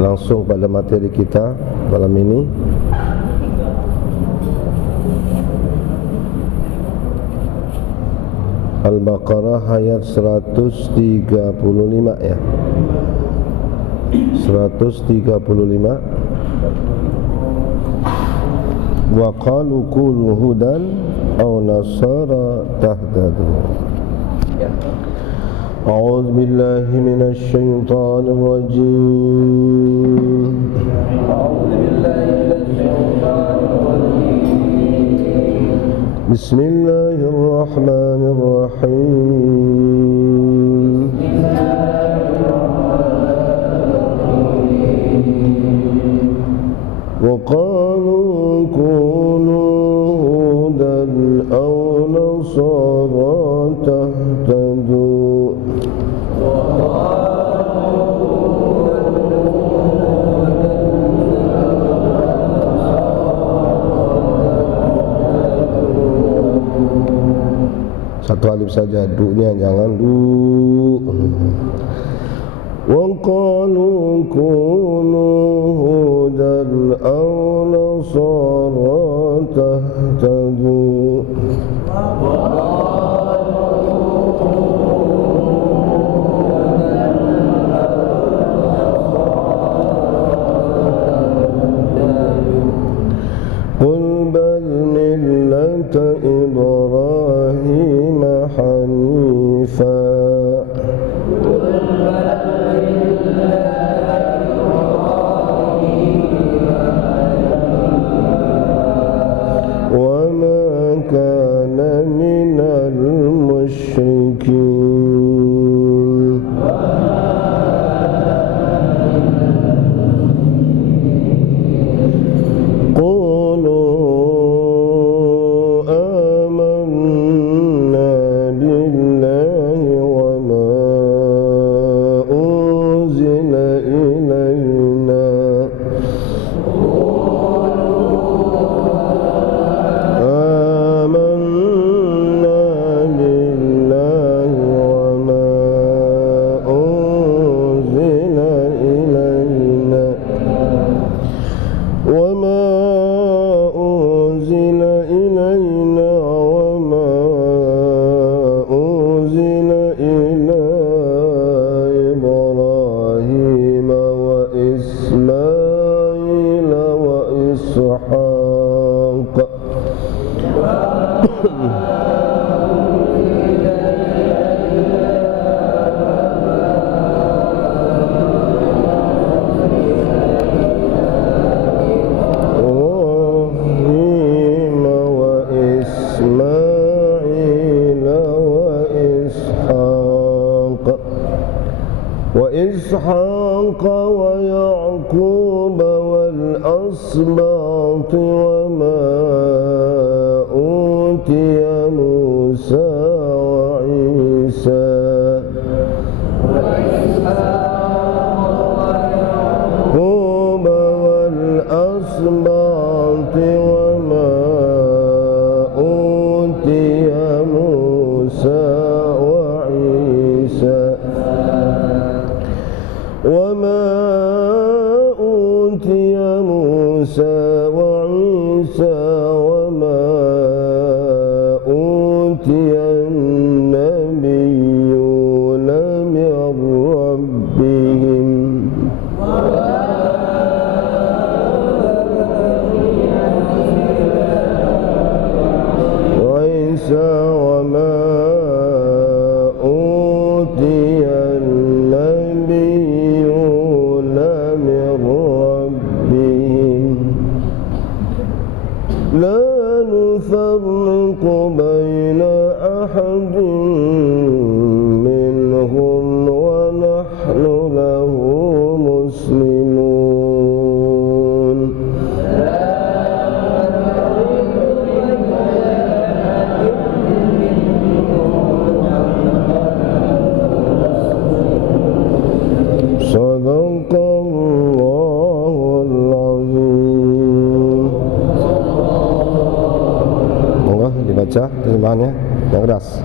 langsung pada materi kita malam ini. Al-Baqarah ayat 135 ya. 135. Wa qalu kunu hudan aw nasara tahtadu. A'udzu billahi minasy syaithanir rajim. Bismillahirrahmanirrahim. Wa qalu kunu hudan aw nasara tahtadu. Satu alif saja, du-nya jangan du. Wa qalu kunu hudan aw nasara tahtadu. Qul bal millata Ibrahim hanifa wa ma kana minal musyrikin. وإسحاق ويعقوب والأسباط وما أوتي موسى وعيسى ويعقوب والأسباط وما أوتي موسى وعيسى وما أوتي موسى وعيسى وما أوتي النبيون من ربهم وعيسى وما أوتي النبيون من ربهم لا نفرق بين أحد منهم ونحن له مسلمون. Sadaqallahul azim. Monggo dibaca terjemahannya yang keras.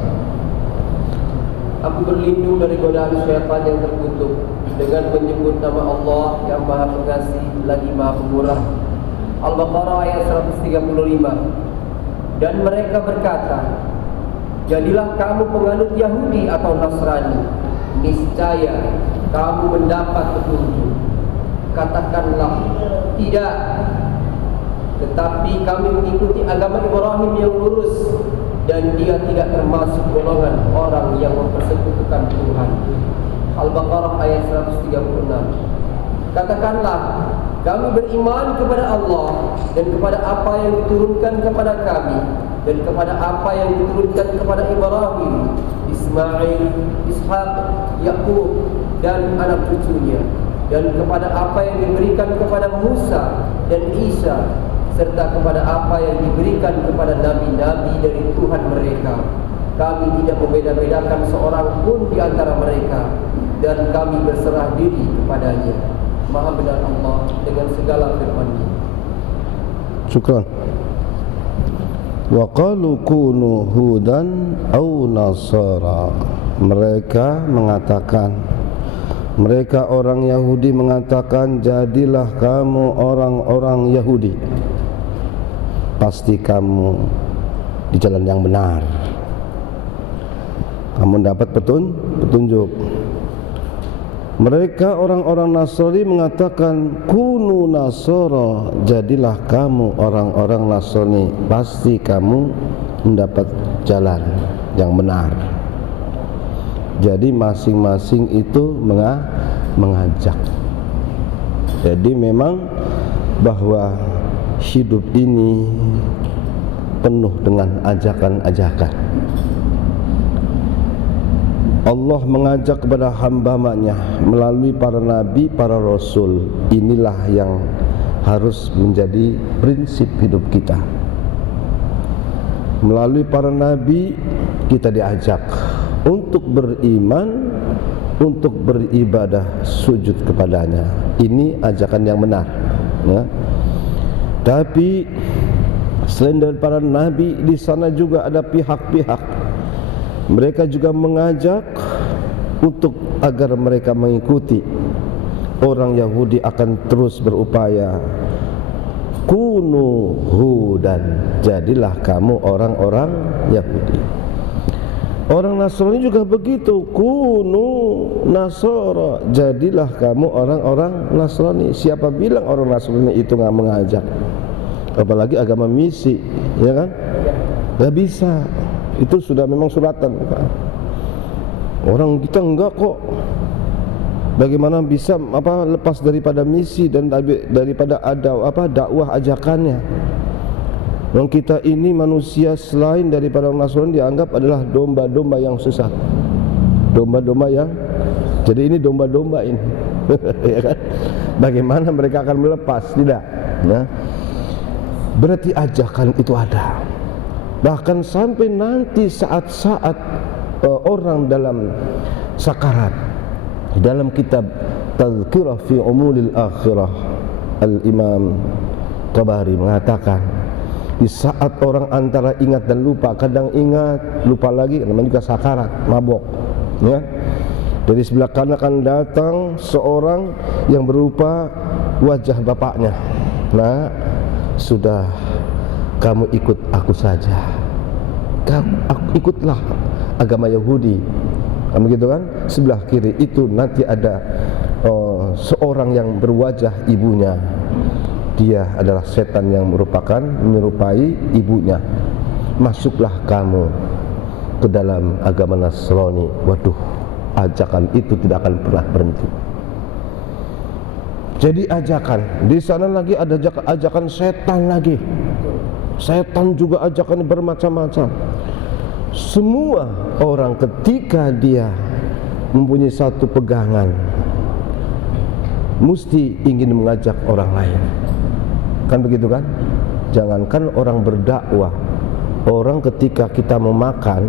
Aku berlindung dari godaan syaitan yang terkutuk dengan menyebut nama Allah yang Maha Pengasih lagi Maha Pemurah. Al-Baqarah ayat 135. Dan mereka berkata, jadilah kamu penganut Yahudi atau Nasrani, niscaya kamu mendapat petunjuk. Katakanlah, tidak, tetapi kami mengikuti agama Ibrahim yang lurus, dan dia tidak termasuk golongan orang yang mempersekutukan Tuhan. Al-Baqarah ayat 136. Katakanlah, kami beriman kepada Allah dan kepada apa yang diturunkan kepada kami dan kepada apa yang diturunkan kepada Ibrahim, Ismail, Ishak, Yakub dan anak cucunya, dan kepada apa yang diberikan kepada Musa dan Isa, serta kepada apa yang diberikan kepada nabi-nabi dari Tuhan mereka. Kami tidak membeda-bedakan seorang pun di antara mereka, dan kami berserah diri kepadanya. Maha benar Allah dengan segala firman-Nya. Syukran. Wa qalu kunu hudan au nasara. Mereka mengatakan, mereka orang Yahudi mengatakan, jadilah kamu orang-orang Yahudi, pasti kamu di jalan yang benar, kamu dapat petunjuk. Mereka orang-orang Nasrani mengatakan, kunu nasara, jadilah kamu orang-orang Nasrani, pasti kamu mendapat jalan yang benar. Jadi masing-masing itu mengajak. Jadi memang bahwa hidup ini penuh dengan ajakan-ajakan. Allah mengajak kepada hamba-Nya melalui para nabi, para rasul. Inilah yang harus menjadi prinsip hidup kita. Melalui para nabi kita diajak untuk beriman, untuk beribadah, sujud kepadanya. Ini ajakan yang benar, ya. Tapi selain dari para nabi, di sana juga ada pihak-pihak. Mereka juga mengajak untuk agar mereka mengikuti. Orang Yahudi akan terus berupaya, kunu hudan, jadilah kamu orang-orang Yahudi. Orang Nasrani juga begitu, kunu nasara, jadilah kamu orang-orang Nasrani. Siapa bilang orang Nasrani itu nggak mengajak? Apalagi agama misi, ya kan? Nggak bisa. Itu sudah memang suratan. Orang kita enggak kok. Bagaimana bisa lepas daripada misi dan daripada dakwah ajakannya? Orang kita ini manusia selain daripada orang Nasrani dianggap adalah domba-domba yang sesat. Domba-domba yang, jadi ini domba-domba ini. Ya kan? Bagaimana mereka akan melepas? Tidak. Nah, berarti ajakan itu ada. Bahkan sampai nanti saat-saat orang dalam sakarat, dalam kitab Tazkirah fi Umulil Akhirah, Al-Imam Tabari mengatakan, di saat orang antara ingat dan lupa, kadang ingat, lupa lagi, namanya juga sakarat, mabok, ya. Dari sebelah kanan akan datang seorang yang berupa wajah bapaknya. Nah, sudah, kamu ikut aku saja, ikutlah agama Yahudi. Kamu gitu kan? Sebelah kiri itu nanti ada seorang yang berwajah ibunya. Dia adalah setan yang menyerupai ibunya. Masuklah kamu ke dalam agama Nasrani. Waduh, ajakan itu tidak akan pernah berhenti. Jadi ajakan, di sana lagi ada ajakan setan lagi. Setan juga ajakannya bermacam-macam. Semua orang ketika dia mempunyai satu pegangan, mesti ingin mengajak orang lain. Kan begitu kan? Jangankan orang berdakwah, orang ketika kita mau makan,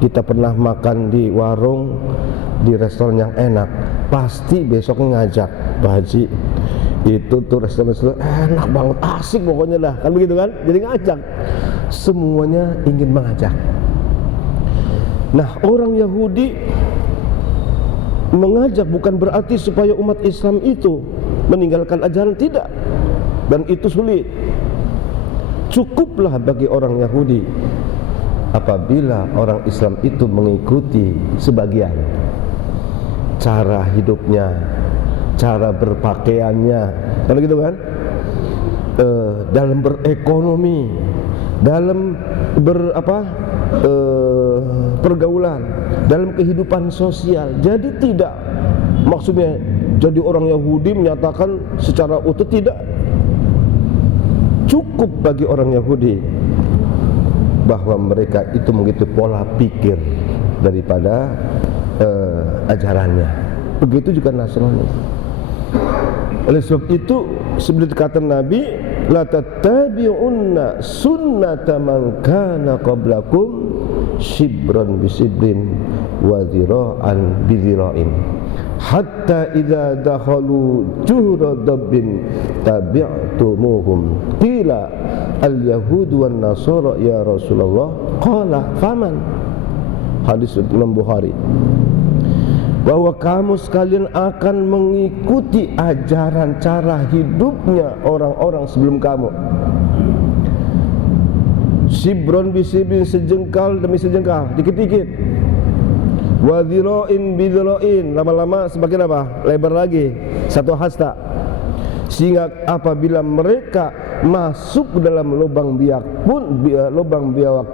kita pernah makan di warung, di restoran yang enak, pasti besoknya ngajak, Pak Haji, itu tuh restoran enak banget, asik pokoknya dah, kan begitu kan? Jadi ngajak, semuanya ingin mengajak. Nah, orang Yahudi mengajak bukan berarti supaya umat Islam itu meninggalkan ajaran, tidak. Dan itu sulit. Cukuplah bagi orang Yahudi apabila orang Islam itu mengikuti sebagian cara hidupnya, cara berpakaiannya, kalau gitu kan, dalam berekonomi, dalam pergaulan, dalam kehidupan sosial. Jadi tidak maksudnya jadi orang Yahudi menyatakan secara utuh, tidak. Cukup bagi orang Yahudi bahwa mereka itu mengikuti pola pikir daripada ajarannya. Begitu juga Nasrani. Oleh sebab itu seperti kata Nabi, la tattabi'unna sunnata man kana qablakum shibran bisibrin wa dhira'an bidhira'in hatta idza dakhalu juhra dabbin tabi'tumuhum qila al-yahud wan nasara ya Rasulullah qala faman. Hadis Imam Bukhari, bahwa kamu sekalian akan mengikuti ajaran cara hidupnya orang-orang sebelum kamu. Sibron bisibrin, sejengkal demi sejengkal, dikit-dikit. Wa dhira'in bidhira'in, lama-lama semakin apa? Lebar lagi, satu hasta. Sehingga apabila mereka masuk ke dalam lubang biawak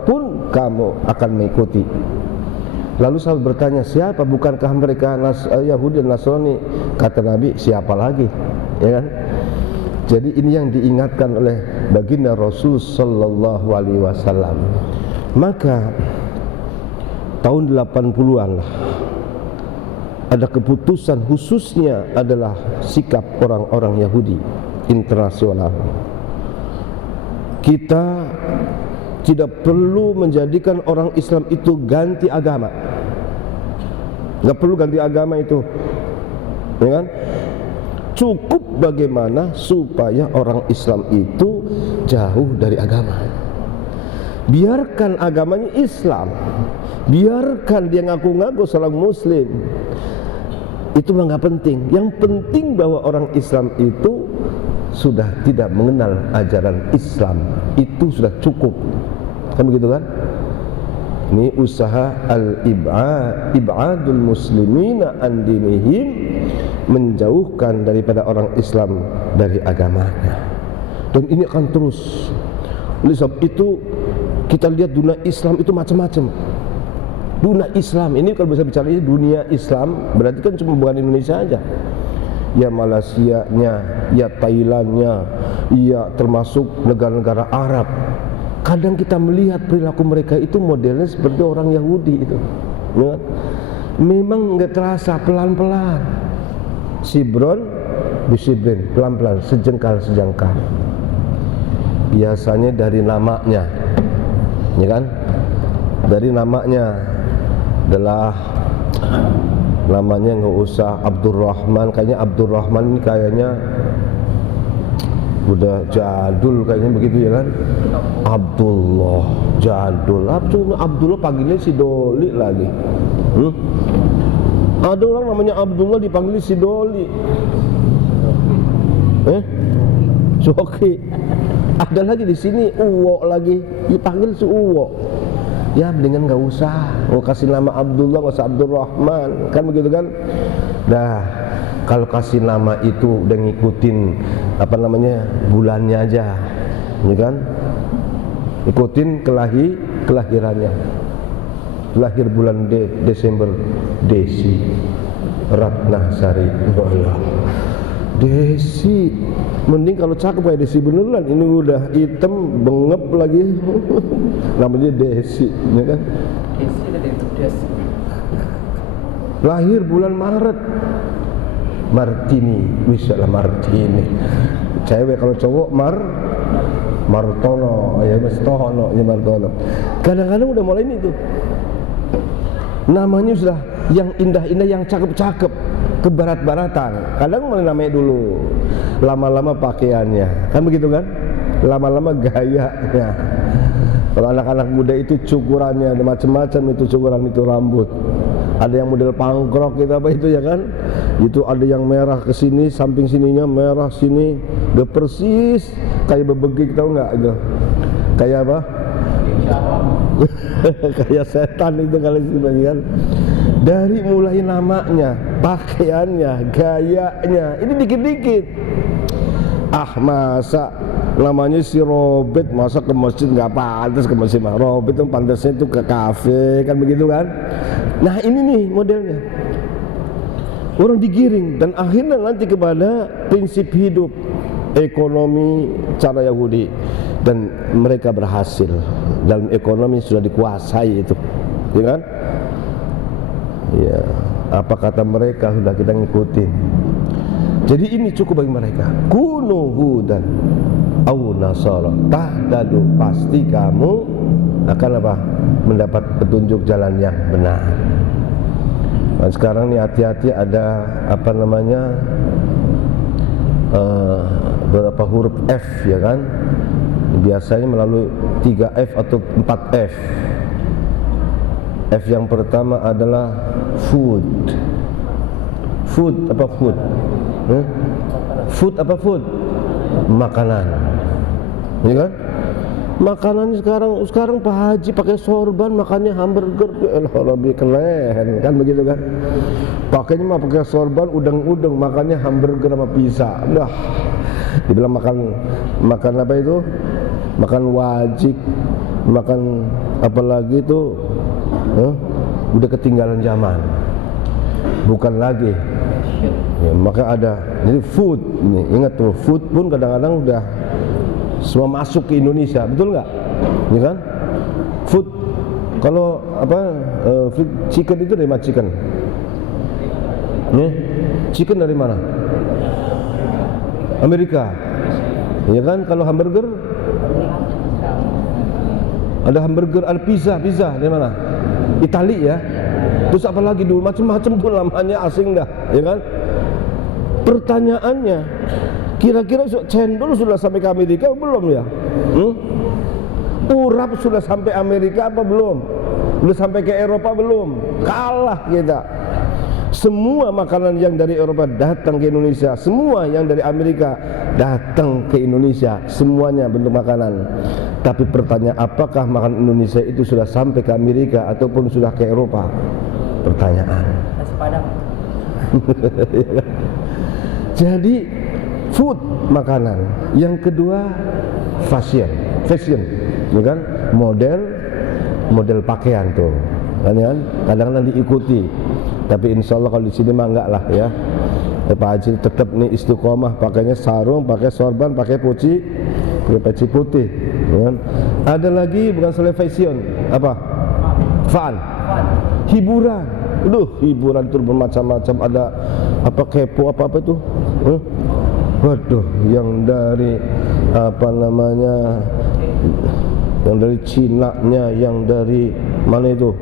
pun kamu akan mengikuti. Lalu sahabat bertanya, siapa? Bukankah mereka Yahudi dan Nasrani? Kata Nabi, siapa lagi? Ya kan? Jadi ini yang diingatkan oleh baginda Rasul sallallahu alaihi wasallam. Maka tahun 80-an lah ada keputusan, khususnya adalah sikap orang-orang Yahudi internasional. Kita tidak perlu menjadikan orang Islam itu ganti agama. Nggak perlu ganti agama itu, ya kan? Cukup bagaimana supaya orang Islam itu jauh dari agama. Biarkan agamanya Islam, biarkan dia ngaku-ngaku seorang Muslim, itu mah nggak penting. Yang penting bahwa orang Islam itu sudah tidak mengenal ajaran Islam, itu sudah cukup. Kan begitu kan? Ini usaha ibadul muslimina an dinihim, menjauhkan daripada orang Islam dari agamanya. Dan ini akan terus. Oleh sebab itu kita lihat dunia Islam itu macam-macam. Dunia Islam ini kalau bisa bicara ini dunia Islam, berarti kan cuma bukan Indonesia aja. Ya Malaysianya, ya Thailandnya, ya termasuk negara-negara Arab. Kadang kita melihat perilaku mereka itu modelnya seperti orang Yahudi itu, ya? Memang nggak terasa, pelan-pelan, sibron bisibrin, pelan-pelan, sejengkal-sejengkal. Biasanya dari namanya, ya kan? Dari namanya adalah namanya nggak usah Abdurrahman, kayaknya Abdurrahman ini kayaknya udah jadul kayaknya begitu, ya kan? Abdullah jadul. Abdullah panggilnya si Doli lagi. Ada orang namanya Abdullah dipanggil si Doli. Soki. Ada lagi di sini Uwo lagi dipanggil si Uwo. Ya mendingan nggak usah, mau kasih nama Abdullah nggak usah Abdurrahman, kan begitu kan? Dah, kalau kasih nama itu udah ngikutin apa namanya bulannya aja, ya kan? Ikutin kelahirannya. Lahir bulan Desember, Desi Ratnasari. Oh ya, Desi. Mending kalau cakep kayak Desi beneran, ini udah hitam bengep lagi. Namanya Desi, ya kan? Desi dari Desi. Lahir bulan Maret, Martini, misalnya Martini. Cewek kalau cowok Martono, ya Martono, ya Martono. Kadang-kadang udah mulai ini tuh. Namanya sudah yang indah-indah, yang cakep-cakep, ke barat-baratan. Kadang mulai namanya dulu, lama-lama pakaiannya, kan begitu kan? Lama-lama gayanya. Kalau anak-anak muda itu cukurannya ada macam-macam, itu cukuran itu rambut. Ada yang model pangkrok gitu apa itu ya kan? Itu ada yang merah ke sini, samping sininya merah sini, udah persis kayak bebegik, tahu nggak itu? Kayak apa? Kayak setan itu kali sebagian. Dari mulai namanya, pakaiannya, gayanya, ini dikit-dikit. Ah masa namanya si Robert, masa ke masjid nggak pantas ke masjid mah. Robert itu pantasnya itu ke kafe kan begitu kan. Nah ini nih modelnya. Orang digiring dan akhirnya nanti kepada prinsip hidup, ekonomi cara Yahudi, dan mereka berhasil dalam ekonomi, sudah dikuasai itu, ya kan? Ya, apa kata mereka sudah kita ngikutin. Jadi ini cukup bagi mereka. Kunu hudan au nasara tahtadu, pasti kamu akan apa? Mendapat petunjuk jalan yang benar. Nah, sekarang nih hati-hati ada apa namanya beberapa huruf F ya kan? Biasanya melalui 3F atau 4F. F yang pertama adalah food. Food apa food? Food apa food? Makanan. Ya kan? Makanan sekarang Pak Haji pakai sorban, makannya hamburger, lebih keren kan begitu kan? Pakainya mah pakai sorban, udang-udang, makannya hamburger sama pizza. Dah. Dibilang makan apa itu? Makan wajik, makan apalagi itu? Udah ketinggalan zaman. Bukan lagi. Ya, maka ada jadi food ini, ingat tuh, food pun kadang-kadang udah semua masuk ke Indonesia, betul nggak? Ya kan? Food kalau apa chicken itu dari mana chicken? Chicken dari mana? Amerika. Ya kan? Kalau hamburger ada hamburger, ada pizza dari mana? Itali ya. Terus apa lagi dulu, macam-macam tuh namanya, asing dah, ya kan? Pertanyaannya, kira-kira cendol sudah sampai ke Amerika belum ya? Urap sudah sampai Amerika apa belum? Sudah sampai ke Eropa belum? Kalah kita. Semua makanan yang dari Eropa datang ke Indonesia, semua yang dari Amerika datang ke Indonesia, semuanya bentuk makanan. Tapi pertanyaan, apakah makanan Indonesia itu sudah sampai ke Amerika ataupun sudah ke Eropa? Pertanyaan. Nasi Padang. Jadi food, makanan. Yang kedua fashion, ya kan? Model pakaian tuh, kan? Kadang-kadang diikuti. Tapi insya Allah kalau di sini mah enggak lah ya. Pak Haji tetap nih istiqomah, pakainya sarung, pakai sorban, pakai peci putih. Ya kan? Ada lagi bukan selain fashion, apa? Fun. Hiburan. Hiburan itu bermacam-macam, ada apa kepo apa itu? Waduh, yang dari apa namanya? Yang dari Cina-nya, yang dari mana itu?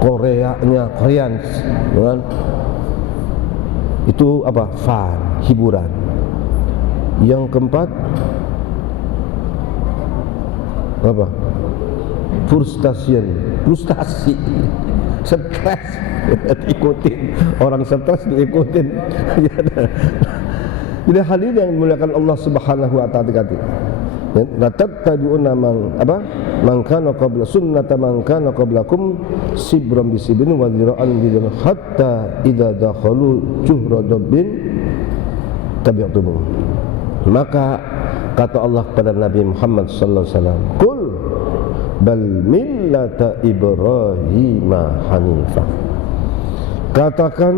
Koreanya, Korean, kan? Itu apa? Fun, hiburan. Yang keempat apa? Frustasi, stres, diikutin. Orang stres diikutin. Jadi hadirin yang dimuliakan Allah Subhanahu wa taala, la tattabi'una man kana qabla sunnata man kana qablakum sibran bi sibrin wa dhira'an bi dhira'in hatta idza dakhalu juhra dabbin tabi'tumu. Maka kata Allah kepada Nabi Muhammad sallallahu alaihi wasallam, qul bal millata Ibrahim hanifah. Katakan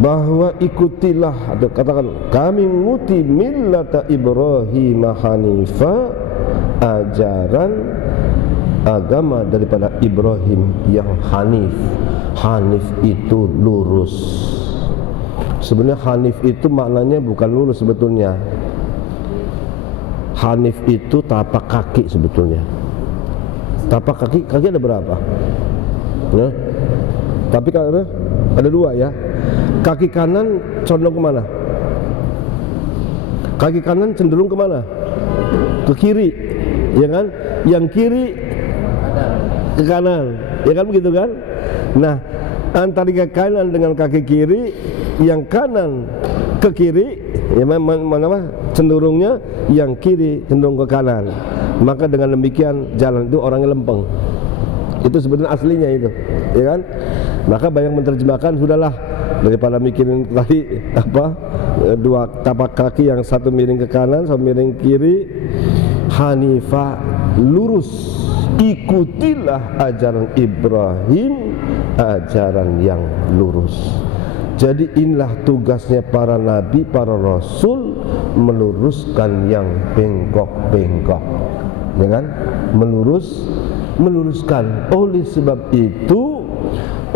bahwa ikutilah, katakan kami mengikuti millata Ibrahim hanifa, ajaran agama daripada Ibrahim yang hanif. Hanif itu lurus. Sebenarnya hanif itu maknanya bukan lurus sebetulnya. Hanif itu tapak kaki sebetulnya. Tapak kaki ada berapa? Ya. Tapi ada dua ya. Kaki kanan condong kemana? Kaki kanan cenderung kemana? Ke kiri. ya kan? Yang kiri ke kanan, ya kan begitu kan? Nah, antara ke kanan dengan kaki kiri, yang kanan ke kiri, ya mana cenderungnya yang kiri cenderung ke kanan. Maka dengan demikian jalan itu orangnya lempeng. Itu sebenarnya aslinya itu, ya kan? Maka banyak menerjemahkan sudahlah daripada mikirin tadi apa dua tapak kaki yang satu miring ke kanan, satu miring kiri, hanifah lurus, ikutilah ajaran Ibrahim, ajaran yang lurus. Jadi inilah tugasnya para nabi, para rasul, meluruskan yang bengkok-bengkok, ya kan? Meluruskan. Oleh sebab itu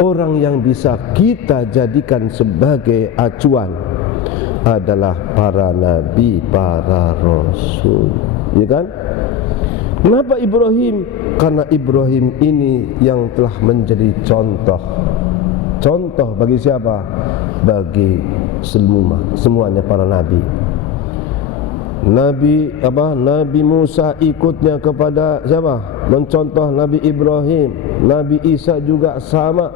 orang yang bisa kita jadikan sebagai acuan adalah para nabi, para rasul, ya kan? Kenapa Ibrahim? Karena Ibrahim ini yang telah menjadi contoh bagi siapa? Bagi semuanya para nabi. Nabi Musa ikutnya kepada siapa? Mencontoh Nabi Ibrahim. Nabi Isa juga sama.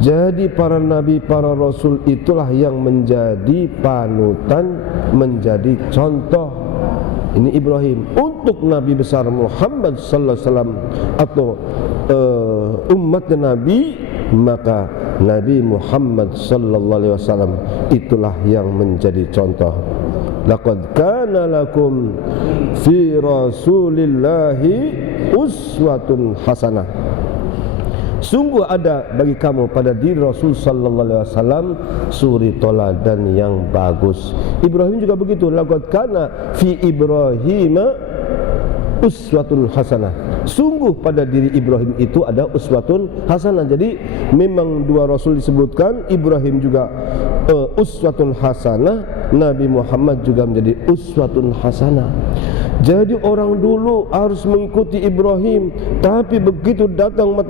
Jadi para nabi, para rasul itulah yang menjadi panutan, menjadi contoh. Ini Ibrahim. Untuk Nabi besar Muhammad sallallahu alaihi wasallam atau umatnya Nabi, maka Nabi Muhammad sallallahu alaihi wasallam itulah yang menjadi contoh. Laqad kana lakum fi rasulillahi uswatun hasanah. Sungguh ada bagi kamu pada diri Rasul sallallahu alaihi wasallam suri teladan yang bagus. Ibrahim juga begitu. Laqad kana fi Ibrahim uswatun hasanah. Sungguh pada diri Ibrahim itu ada uswatun hasanah. Jadi memang dua rasul disebutkan, Ibrahim juga uswatun hasanah, Nabi Muhammad juga menjadi uswatun hasanah. Jadi orang dulu harus mengikuti Ibrahim, tapi begitu datang umat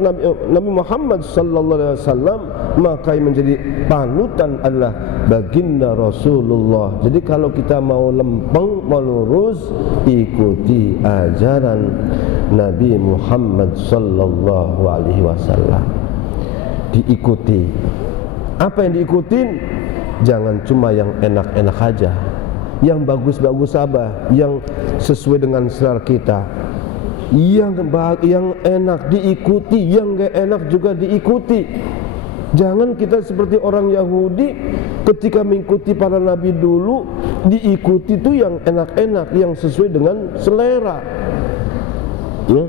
Nabi Muhammad sallallahu alaihi wasallam, maka yang menjadi panutan adalah baginda Rasulullah. Jadi kalau kita mau lempeng, mau lurus, ikuti ajaran Nabi Muhammad sallallahu alaihi wasallam. Diikuti. Apa yang diikutin? Jangan cuma yang enak-enak aja. Yang bagus-bagus apa? Yang sesuai dengan selera kita. Yang enak diikuti, yang gak enak juga diikuti. Jangan kita seperti orang Yahudi ketika mengikuti para nabi dulu, diikuti itu yang enak-enak, yang sesuai dengan selera. Ya.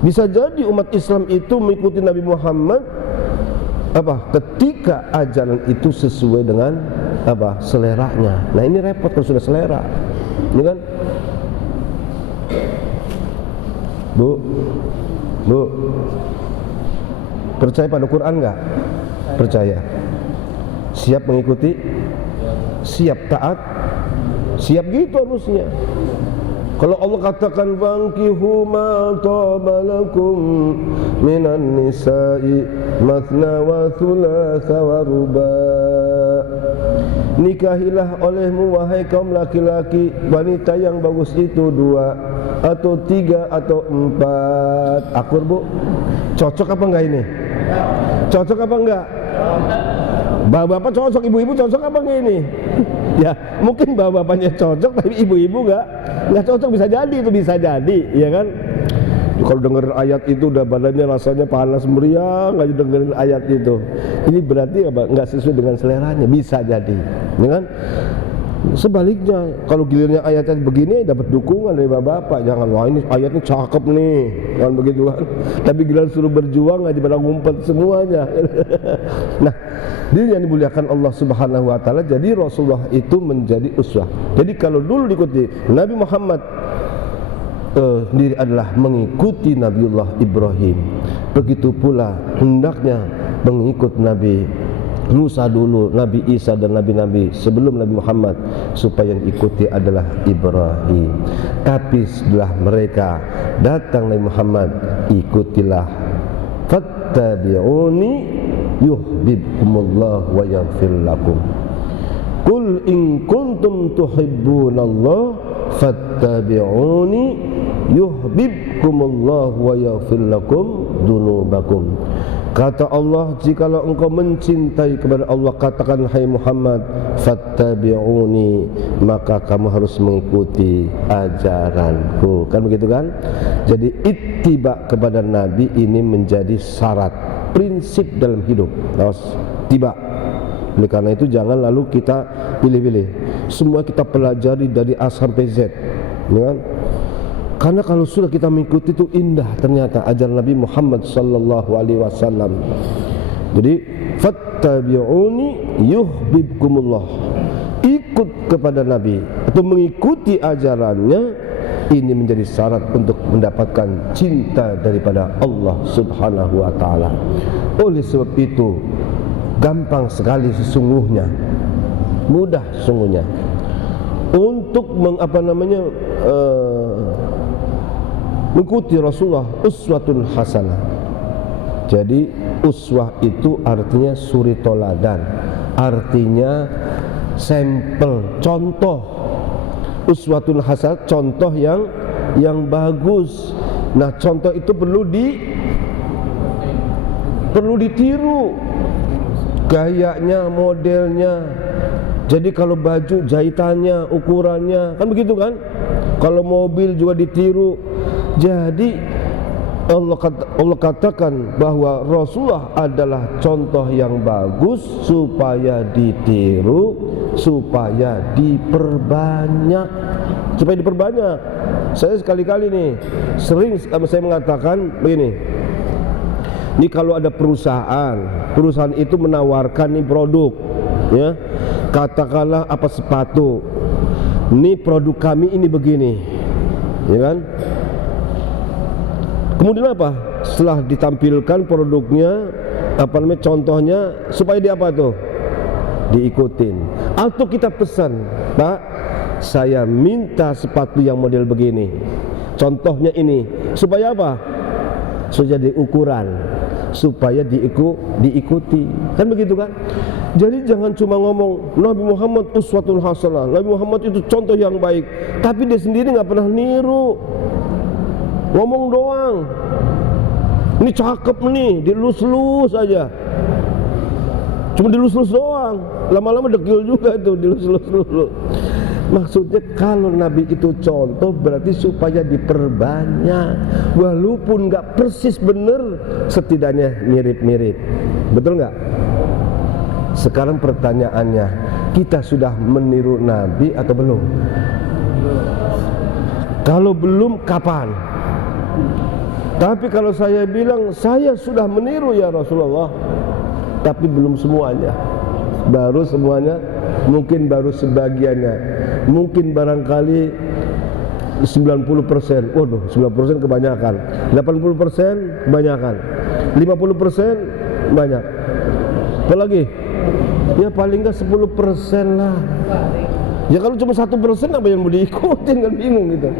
Bisa jadi umat Islam itu mengikuti Nabi Muhammad ketika ajaran itu sesuai dengan seleranya. Nah ini repot kalau sudah selera, ini kan? Bu, percaya pada Quran nggak? Percaya. Siap mengikuti? Siap taat? Siap gitu harusnya. Kalau Allah katakan fankihu ma taba lakum minan nisa'i mathna wa thulatha wa ruba'. Nikahilah olehmu wahai kaum laki-laki wanita yang bagus itu 2 atau 3 atau 4. Akur bu, cocok apa enggak ini? Cocok apa enggak? Bapak-bapak cocok, ibu-ibu cocok apa enggak ini? Ya mungkin bapak-bapaknya cocok tapi ibu-ibu enggak cocok, bisa jadi itu, bisa jadi, ya kan? Kalau dengerin ayat itu udah badannya rasanya panas meriang aja dengerin ayat itu. Ini berarti enggak sesuai dengan seleranya, bisa jadi, ya kan? Sebaliknya, kalau gilirnya ayatnya begini dapat dukungan dari bapak-bapak, jangan wah ini ayatnya cakep nih, jangan begitu kan. Tapi giliran suruh berjuang aja pada ngumpet semuanya. Nah, dia yang dimuliakan Allah Subhanahu wa taala, jadi Rasulullah itu menjadi uswah. Jadi kalau dulu diikuti Nabi Muhammad sendiri adalah mengikuti Nabiullah Ibrahim. Begitu pula hendaknya mengikut Nabi Musa dulu, Nabi Isa dan nabi-nabi sebelum Nabi Muhammad, supaya yang ikuti adalah Ibrahim. Tapi setelah mereka datang Nabi Muhammad, ikutilah, fattabi'uni yuhibbukumullah wa yaghfir lakum. Qul in kuntum tuhibbunallah fattabi'uni yuhibbukumullah wa yaghfir lakum dzunubakum. Kata Allah, jikalau engkau mencintai kepada Allah, katakan hai Muhammad, fattabi'uni, maka kamu harus mengikuti ajaranku. Kan begitu kan? Jadi ittiba kepada Nabi ini menjadi syarat, prinsip dalam hidup. Terus tiba. Oleh karena itu jangan lalu kita pilih-pilih. Semua kita pelajari dari A sampai Z, ya kan? Karena kalau sudah kita mengikuti itu indah ternyata ajaran Nabi Muhammad sallallahu alaihi wasallam. Jadi fattabi'uni yuhibbukumullah. Ikut kepada Nabi atau mengikuti ajarannya ini menjadi syarat untuk mendapatkan cinta daripada Allah Subhanahu wa taala. Oleh sebab itu gampang sekali sesungguhnya, mudah sesungguhnya untuk mengikuti Rasulullah, uswatun hasanah. Jadi uswah itu artinya suri toladan, artinya sampel, contoh. Uswatun hasanah, contoh yang bagus. Nah, contoh itu perlu ditiru, gayanya, modelnya. Jadi kalau baju jahitannya, ukurannya, kan begitu kan? Kalau mobil juga ditiru. Jadi Allah katakan bahwa Rasulullah adalah contoh yang bagus supaya ditiru, supaya diperbanyak. Saya sekali-kali nih sering saya mengatakan begini. Ini kalau ada perusahaan itu menawarkan nih produk, ya, katakanlah apa sepatu. Ini produk kami ini begini, ya kan? Kemudian apa? Setelah ditampilkan produknya, contohnya supaya di apa tuh? Diikutin. Atau kita pesan, Pak, saya minta sepatu yang model begini. Contohnya ini, supaya apa? Supaya jadi ukuran, supaya diikuti. Kan begitu kan? Jadi jangan cuma ngomong Nabi Muhammad uswatun hasanah, Nabi Muhammad itu contoh yang baik, tapi dia sendiri nggak pernah niru. Ngomong doang. Ini cakep nih, dilus-lus aja. Cuma dilus-lus doang. Lama-lama dekil juga itu, dilus-lus. Maksudnya kalau Nabi itu contoh berarti supaya diperbanyak. Walaupun nggak persis bener, setidaknya mirip-mirip. Betul nggak? Sekarang pertanyaannya, kita sudah meniru Nabi atau belum? Kalau belum, kapan? Tapi kalau saya bilang saya sudah meniru ya Rasulullah, tapi belum semuanya, baru semuanya, mungkin baru sebagiannya, mungkin barangkali 90%. Waduh, 90% kebanyakan, 80% kebanyakan, 50% banyak. Apalagi? Ya paling nggak 10% lah. Ya kalau cuma 1% apa yang mau diikutin, kan bingung gitu.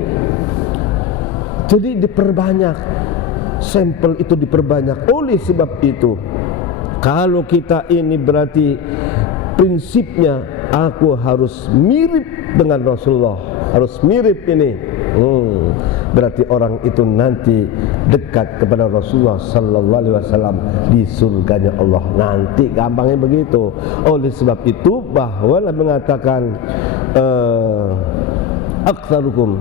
Jadi diperbanyak, sampel itu diperbanyak. Oleh sebab itu, kalau kita ini berarti prinsipnya aku harus mirip dengan Rasulullah, harus mirip ini. Berarti orang itu nanti dekat kepada Rasulullah sallallahu alaihi wasallam di surganya Allah nanti, gampangnya begitu. Oleh sebab itu bahwa Nabi mengatakan aktsarukum,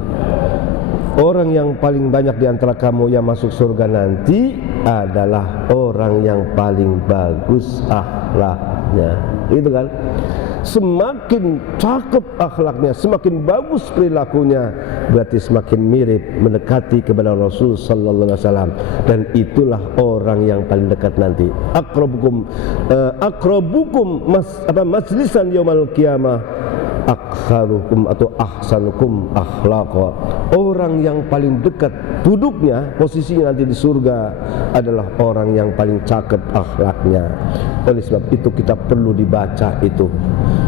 orang yang paling banyak di antara kamu yang masuk surga nanti adalah orang yang paling bagus akhlaknya. Gitu kan? Semakin cakep akhlaknya, semakin bagus perilakunya, berarti semakin mirip, mendekati kepada Rasul sallallahu alaihi wasallam, dan itulah orang yang paling dekat nanti. Akrabukum majlisan yaumal qiyamah aktsarukum atau ahsanukum akhlaqa. Orang yang paling dekat duduknya, posisinya nanti di surga adalah orang yang paling cakep akhlaknya. Oleh sebab itu kita perlu dibaca itu.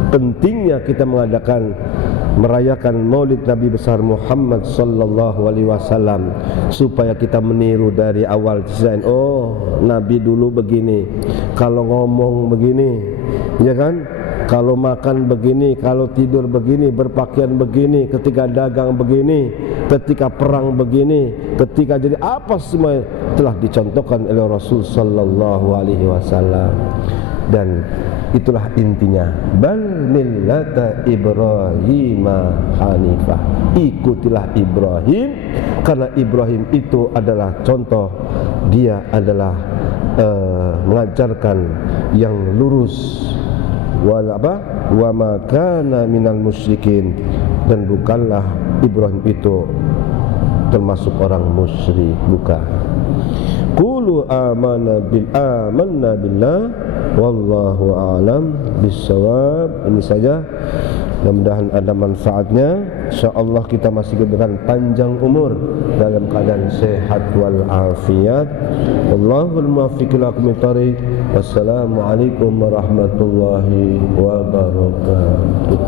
Pentingnya kita merayakan Maulid Nabi besar Muhammad sallallahu alaihi wasallam supaya kita meniru dari awal desain. Oh, Nabi dulu begini, kalau ngomong begini, ya kan? kalau makan begini, kalau tidur begini, berpakaian begini, ketika dagang begini, ketika perang begini, ketika jadi apa, semua telah dicontohkan oleh Rasul sallallahu alaihi wasallam. Dan itulah intinya, bal millata Ibrahim hanifah, ikutilah Ibrahim, karena Ibrahim itu adalah contoh, dia adalah mengajarkan yang lurus, wa ma kana minal musyrikin, dan bukanlah Ibrahim itu termasuk orang musyrik, bukan. Qulu amanna billah wallahu a'lam bissawab. Ini saja, mudah-mudahan ada manfaatnya. Insyaallah kita masih diberikan panjang umur dalam keadaan sehat wal afiat. Allahul muwaffiq ila aqwamit thariq. Wassalamualaikum warahmatullahi wabarakatuh.